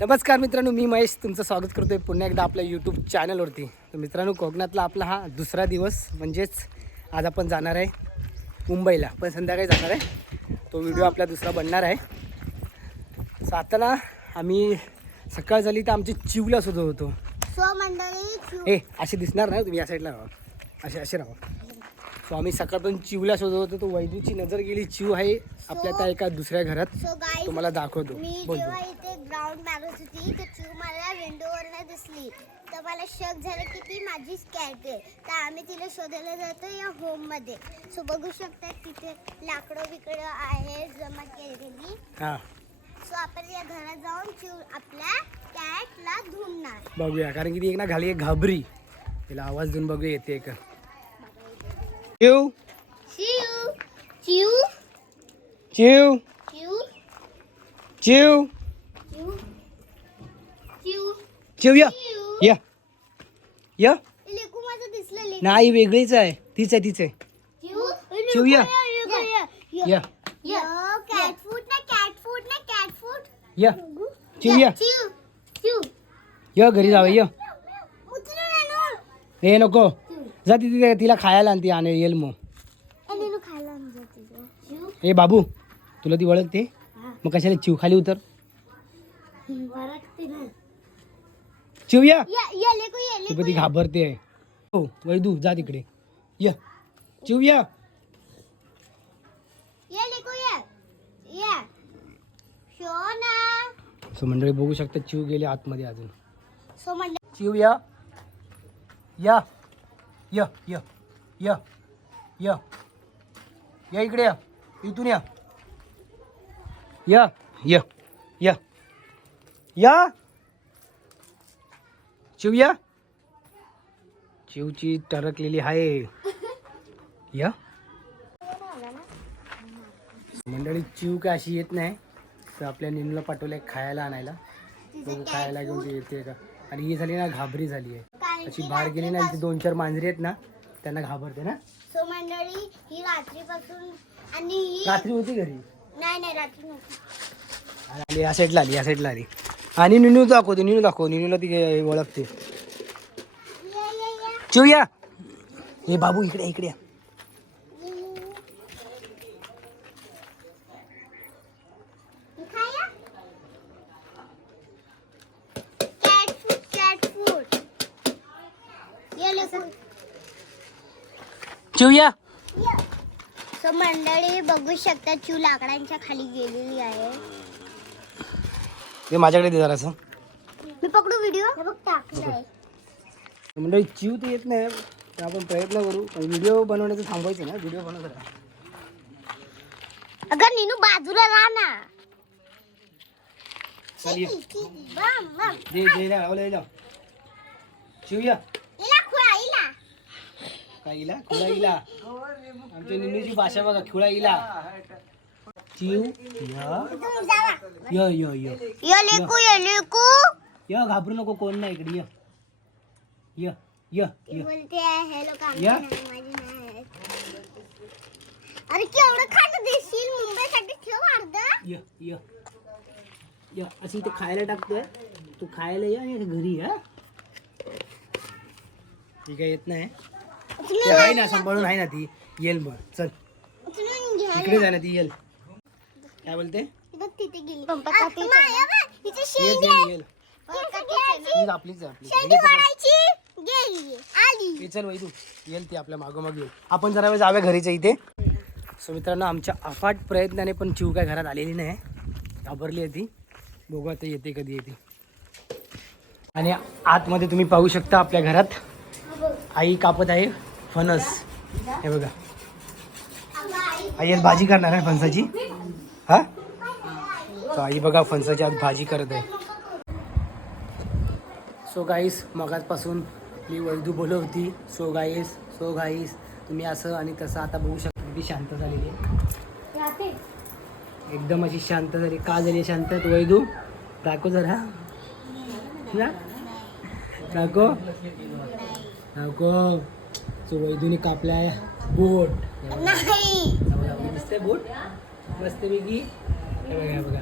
नमस्कार मित्रांनो, मी महेश तुमचं स्वागत करतोय पुन्हा एकदा आपल्या यूट्यूब चॅनलवरती. तर मित्रांनो, कोकणातला आपला हा दुसरा दिवस, म्हणजेच आज आपण जाणार आहे मुंबईला, पण संध्याकाळी जाणार आहे. तो व्हिडिओ आपला दुसरा बनणार आहे. सो आता ना आम्ही सकाळ झाली तर आमची चिवला सुद्धा होतो. सो मंडळी ए असे दिसणार नाही, तुम्ही या साईडला राहा, असे राहा. सो आम्ही सकाळपर्यंत चिवला शोधत होतो. तो वैदूची नजर गेली. चिव आहे आपल्या त्या एका दुसऱ्या घरात, तुम्हाला दाखवतो. मी जेव्हा इथे ग्राउंड मारत होती तर चिव मला विंडोवरनं दिसली. तर मला शक झालं की ती माझीच कॅट आहे. तर आम्ही तिला शोधायला जातो या होममध्ये. सो बघू शकता तिथे लाकडं बिकडं आहे जमा केलेली. हां, सो आपण या घरात जाऊन चिव आपल्या कॅटला धुणार बघूया. कारण की ती एक ना घाली एक घाबरी, तिला आवाज देऊन बघूया येते का. चिव चिव चिव चिव चिव चिव चिव चिव चिव या या या. लेकू माझं दिसलं लेकू. नाही, वेगळीच आहे. तीच आहे चिव चिव या या यो कॅट फूड ना कॅट फूड ना कॅट फूड. या चिव या चिव चिव या घरी जाऊया. या उचलून आणू. हे नको, जा तिथे तिला खायला आणते आणि येईल मग. आणू खायला आणू जाते चिव. ए बाबू, तुला ती ओळखते मग कशाला चिव खाली उतर. वरटते ना. चिव या. या लेकू ये ती लेकू. पण ती घाबरते. हो वैदू, जा तिकडे. या चिव या. ये लेकू ये ये. शोना. सो मंडळी बघू शकता, चिव गेले आतमध्ये अजून. सो मंडळी चिव या या या या या या या इकडे या. इथून या या या या या. चिव या. चिवची टरकलेली आहे. या मंडळी, चिव काय अशी येत नाही. तर आपल्या निनूला पाठवलंय खायला आणायला. बघू खायला घेऊन ते येते का. आणि ही झाली ना घाबरी झाली आहे. अशी बाहेर गेली ना, इथे 2-4 मांजरी आहेत ना, त्यांना घाबरते ना. सो मंडळी ही रात्रीपासून आणि ही रात्री होती घरी. नाही रात्री नव्हती. आली या साईडला आली, या साईडला आली. आणि निनू दाखवते, निनूला ती ओळखते. चिव या. हे बाबू इकडे इकडे या. कॅट फूड ये लेकू. चिव या. सो मंडळी बघू शकता चिव लाकडांच्या खाली गेलेली आहे. ते माझ्याकडे दे जरासं. मी पकडू व्हिडिओ बघ टाकलाय. मंडळी चिव तर येत नाही, तर आपण प्रयत्न करू. व्हिडिओ बनवण्याचं थांबवायचं ना, व्हिडिओ बनवत. अगं नीनू बाजूला राहा ना. चल ये. बम बम. दे लावलं. चिव या. इला खुळा इला. काय इला? खुळा इला. आमच्या निन्नूची भाषा बघा, खुळा इला. चिव या तुम्ही जावा. य य य ये लेकू य. घाबरू नको, कोण नाही इकडे. य य य य बोलते हे लोक या. माझी नाही. अरे केवढं खाणं देशील मुंबईसाठी ठेव अर्ध. य य य. अशी ते खायला टाकतोय, तू खायला ये आणि घरी या. ती काय येत नाही. ते आहे ना, सांभाळून आहे ना, ती येईल. मग चल उचलून घ्या. इकडे जाय ना, ती येईल. काय बोलते? बघ तिथे गेली. येईल येईल. ती आपलीच आहे, आपली. गेली आली. हे चल वैदू, येईल ती आपल्या मागोमाग येईल. आपण जरा वेळ जाऊया घरीच्या इथे. सो मित्रांनो, आमच्या अफाट प्रयत्नाने पण चिव काय घरात आलेली नाही, घाबरली आहे ती. बघू आता येते, कधी येते. आणि आतमध्ये तुम्ही पाहू शकता, आपल्या घरात आई कापत आहे फणस. हे बघा, आई आज भाजी करणार आहे फणसाची. हा, तो आई बघा फणसाची आज भाजी करत आहे. सो गाईस, मगाचपासून मी वैदू बोलत होती सो गाईस तुम्ही असं आणि तसं. आता बघू शकता किती शांत झालेली आहे, एकदम अशी शांत झाली. का झाली शांत वैदू? दाखव जरा ना, दाखव. सो वैदूने कापलाय बोट. नाही दिसतंय बोट मस्तपैकी. हे बघा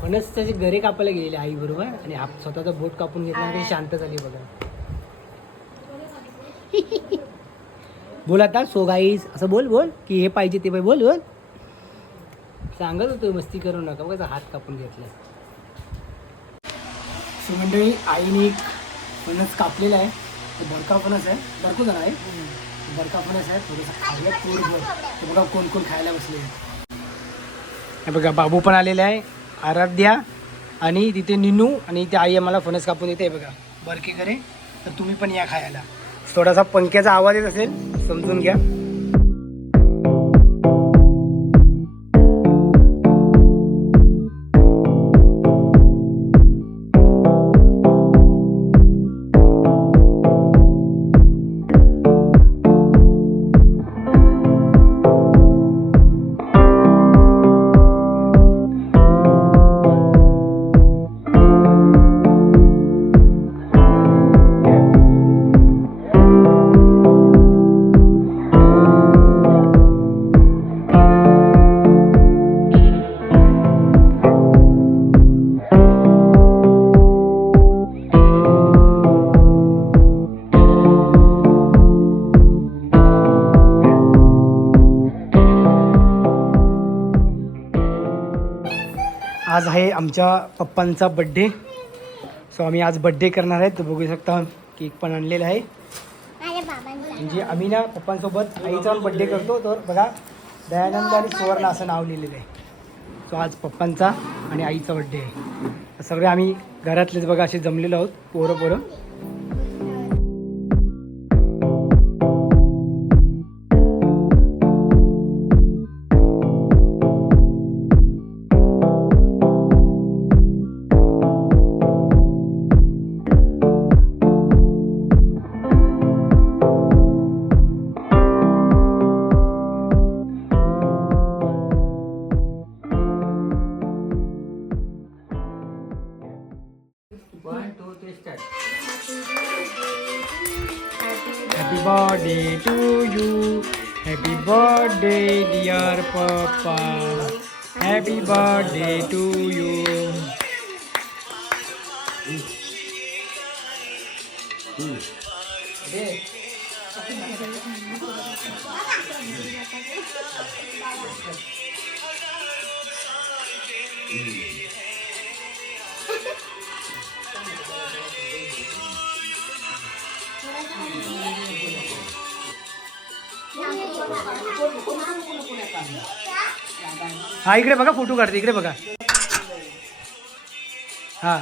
फणस त्याची घरे कापायला गेलेली आई बरोबर आणि स्वतःचा बोट कापून घेतला आणि शांत झाली बघा. बोल आता सो गाईज असं बोल बोल की हे पाहिजे ते पाहिजे बोल बोल. सांगत होतो मस्ती करू नका बघा हात कापून घेतला. सो मंडळी आईने एक फणस कापलेला आहे. बरका फणस आहे बरकू जण आहे बरका फणस आहे थोडंसं खायला पोटभर. तर बघा कोण कोण खायला बसले. हे बघा बाबू पण आलेला आहे आराध्या आणि तिथे निनू आणि इथे आई आम्हाला फणस कापून येते बघा बरके करे. तर तुम्ही पण या खायला. थोडासा पंख्याचा आवाज येत असेल समजून घ्या. आज आहे आमच्या पप्पांचा बड्डे. सो आम्ही आज बड्डे करणार आहे. तर बघू शकता केक पण आणलेला आहे. माझ्या बाबांचा म्हणजे आम्ही ना पप्पांसोबत आईचा पण बड्डे करतो. तर बघा दयानंद आणि सुवर्ण असं नाव लिहिलेलं आहे. सो आज पप्पांचा आणि आईचा बड्डे आहे. सगळे आम्ही घरातलेच बघा असे जमलेलो आहोत पोरं. Happy birthday to you. Happy birthday dear Papa. Happy birthday to you. हा इकडे बघा फोटो काढते इकडे बघा. हा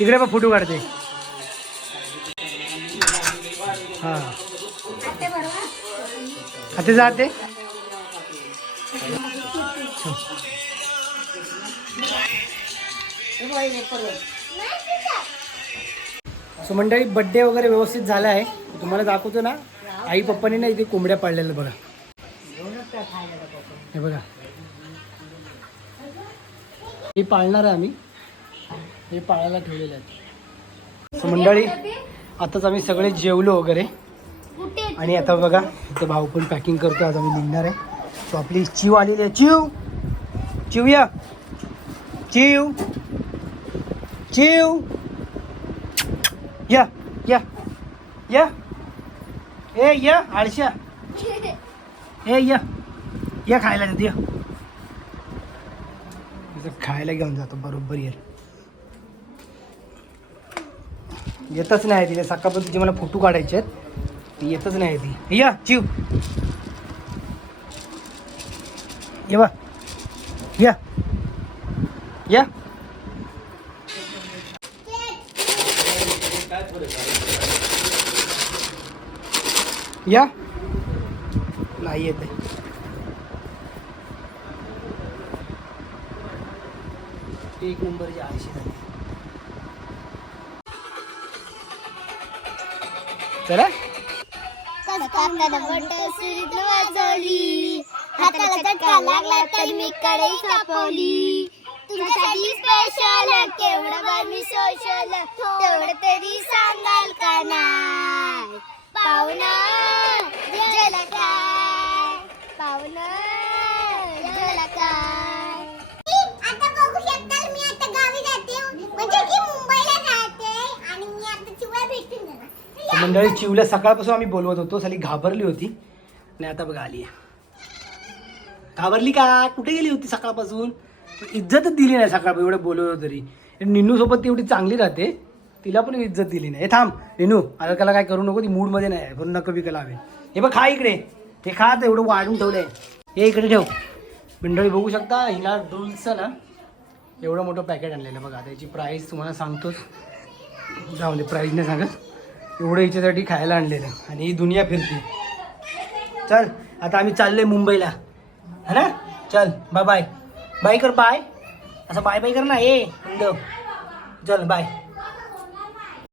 इकडे बघ फोटो काढते. हा खाते जाते. सो मंडळी बड्डे वगैरे व्यवस्थित झाला आहे. तुम्हाला दाखवतो ना आई पप्पाने ना इथे कोंबड्या पाळलेल्या बघा. हे बघा हे पाळणार आहे आम्ही. हे पाळायला ठेवलेलं आहे. सो मंडळी आताच आम्ही सगळे जेवलो वगैरे आणि आता बघा इथं भाऊ पण पॅकिंग करतो. आज आम्ही निघणार आहे. सो आपली चिव आलेली आहे. चिव या चिव या या या ए या आळशा ए या खायला देते या. खायला घेऊन जातो बरोबर. येतच नाही तिला. सकाळपर्यंत तिचे मला फोटो काढायचे आहेत. ती येतच नाही ती. या चिव ये बा या या या नाही येत आहे. एक नंबरची आळशी झाली. चला वाजवली हाताला चटका लागला तरी मी कढई कापवली. तुमच्यासाठी स्पेशल केवढं बनवी सोशल तेवढं तरी सांगाल का नाही पाहुणा जला काय पाहुणा जला काय. आता बघू शकता मी आता गावी जाते म्हणजे की मुंबईला जाते आणि मी आता चिवळा भेटून जाणार. मंडळी चिवला सकाळपासून आम्ही बोलवत होतो, साली घाबरली होती आणि आता बघा आली. घाबरली का? कुठे गेली होती सकाळपासून? इज्जतच दिली नाही सकाळपासून एवढं बोलवलं तरी. निन्नू सोबत ती एवढी चांगली राहते, तिला पण इज्जत दिली नाही. हे थांब निन्नू, आता त्याला काय करू नको, ती मूडमध्ये नाही पण नका विकायला हवे. हे बघ खा इकडे, हे खा तर एवढं वाढून ठेवलंय, हे इकडे ठेव. मंडळी बघू शकता हिला रूल्सचं ना एवढं मोठं पॅकेट आणलेलं बघा. त्याची प्राईस तुम्हाला सांगतोच, जाऊ दे प्राईस नाही सांगत. एवढं हिच्यासाठी खायला आणलेलं आणि ही दुनिया फिरते. चल आता आम्ही चाललोय मुंबईला, है ना? चल बाय बाय. बाय कर, बाय असं बाय बाय कर ना. चल बाय.